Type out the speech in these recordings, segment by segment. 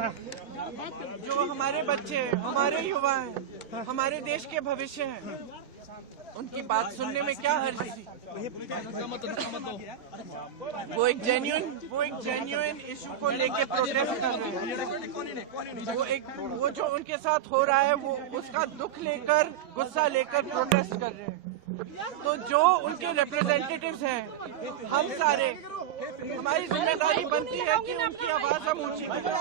जो हमारे बच्चे, हमारे युवा हैं, हमारे देश के भविष्य हैं, उनकी बात सुनने में क्या हर्ज थी। वो एक जेन्युइन इशू को लेके प्रोटेस्ट कर रहे हैं। वो जो उनके साथ हो रहा है वो उसका दुख लेकर, गुस्सा लेकर प्रोटेस्ट कर रहे हैं। तो जो उनके रिप्रेजेंटेटिव्स हैं, हम सारे, हमारी जिम्मेदारी बनती है कि उनकी आवाज हम ऊंची करें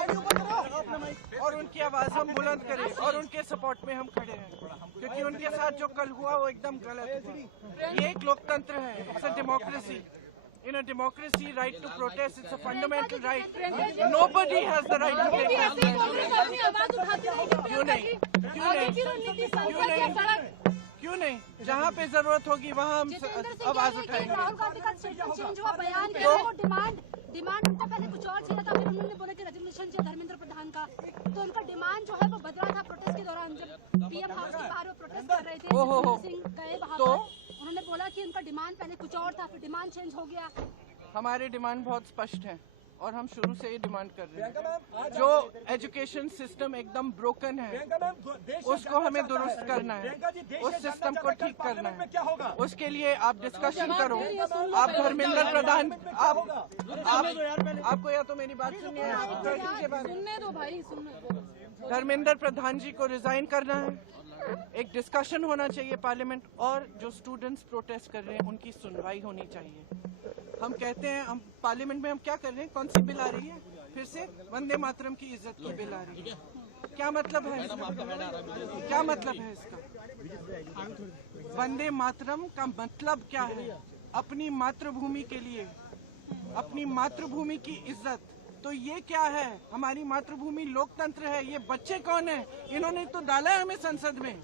और उनकी आवाज हम बुलंद करें और उनके सपोर्ट में हम खड़े हैं, क्योंकि उनके साथ जो कल हुआ वो एकदम गलत है। ये एक लोकतंत्र है, it's a democracy. In a democracy, right to protest, it's a fundamental right. Nobody has the right to protest. क्यों नहीं? जहाँ पे जरूरत होगी वहाँ हम आवाज उठाएंगे। राहुल गांधी का चेंज हुआ बयान किया, वो डिमांड उनका पहले कुछ और चाहिए था, फिर उन्होंने बोला कि रेजोल्यूशन चाहिए धर्मेंद्र प्रधान का, तो उनका डिमांड जो है वो बदला था प्रोटेस्ट के दौरान। जब पीएम हाउस के बाहर वो प्रोटेस्ट कर रहे थे, सिंह गए वहाँ पर, उन्होंने बोला कि उनका डिमांड पहले कुछ और था, फिर डिमांड चेंज हो गया। हमारे डिमांड बहुत स्पष्ट है और हम शुरू से ये डिमांड कर रहे हैं। जो एजुकेशन सिस्टम एकदम ब्रोकन है उसको हमें दुरुस्त करना है, उस सिस्टम को ठीक करना है। उसके लिए आप डिस्कशन करो। आप धर्मेंद्र प्रधान, आपको या तो मेरी बात सुननी है, सुनने दो भाई, धर्मेंद्र प्रधान जी को रिजाइन करना है, एक डिस्कशन होना चाहिए पार्लियामेंट, और जो स्टूडेंट्स प्रोटेस्ट कर रहे हैं उनकी सुनवाई होनी चाहिए। हम कहते हैं, हम पार्लियामेंट में हम क्या कर रहे हैं, कौन सी बिल आ रही है, फिर से वंदे मातरम की इज्जत की बिल आ रही है। क्या मतलब है इसका? क्या मतलब है इसका? वंदे मातरम का मतलब क्या है? अपनी मातृभूमि के लिए, अपनी मातृभूमि की इज्जत। तो ये क्या है? हमारी मातृभूमि लोकतंत्र है। ये बच्चे कौन है? इन्होंने तो डाला है हमें संसद में,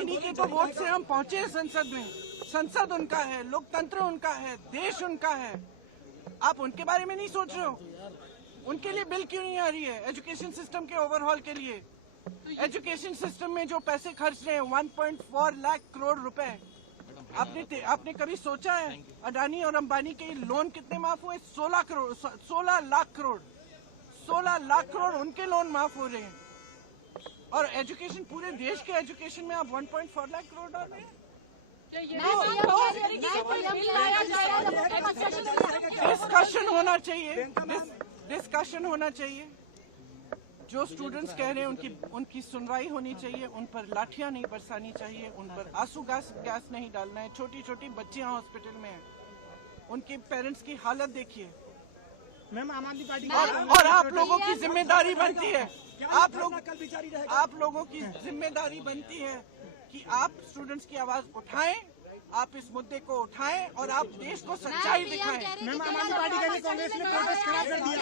इन्हीं के तो वोट से हम पहुंचे हैं संसद में। संसद उनका है, लोकतंत्र उनका है, देश उनका है। आप उनके बारे में नहीं सोच रहे हो? उनके लिए बिल क्यों नहीं आ रही है? एजुकेशन सिस्टम के ओवरहॉल के लिए, एजुकेशन सिस्टम में जो पैसे खर्च रहे हैं 1.4 लाख करोड़ रुपए, आपने कभी सोचा है अडानी और अंबानी के लोन कितने माफ हुए? 16 लाख करोड़ उनके लोन माफ हो रहे हैं। और एजुकेशन, पूरे देश के एजुकेशन में आप 1.4 लाख करोड़ डाल रहे हैं। डिस्कशन होना चाहिए। जो स्टूडेंट्स कह रहे हैं उनकी सुनवाई होनी चाहिए, उन पर लाठियां नहीं बरसानी चाहिए, उन पर आंसू गैस नहीं डालना है। छोटी छोटी बच्चियां हॉस्पिटल में हैं, उनके पेरेंट्स की हालत देखिए। मैम, आम आदमी पार्टी और आप लोगों की जिम्मेदारी बनती है, आप लोगों की जिम्मेदारी बनती है कि आप स्टूडेंट्स की आवाज उठाएं, आप इस मुद्दे को उठाएं और आप देश को सच्चाई दिखाएं। मैम, आम आदमी पार्टी के लिए कांग्रेस ने प्रोटेस्ट खड़ा कर दिया।